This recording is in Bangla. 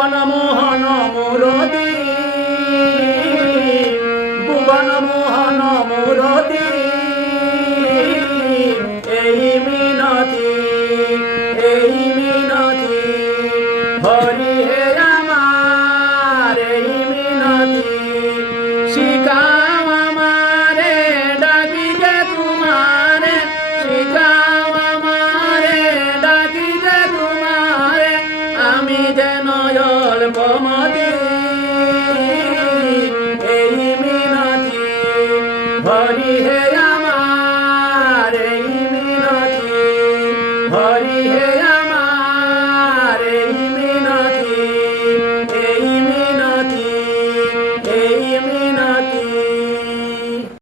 ভুবন মোহন মুরতি, ভুবন মোহন মুরতি, এই মিনতি, এই মিনতি, হরি হে আমার এই মিনতি, শিখাও আমারে ডাকিতে তোমারে, শিখাও আমারে ডাকিতে তোমারে, আমি যেন অল্প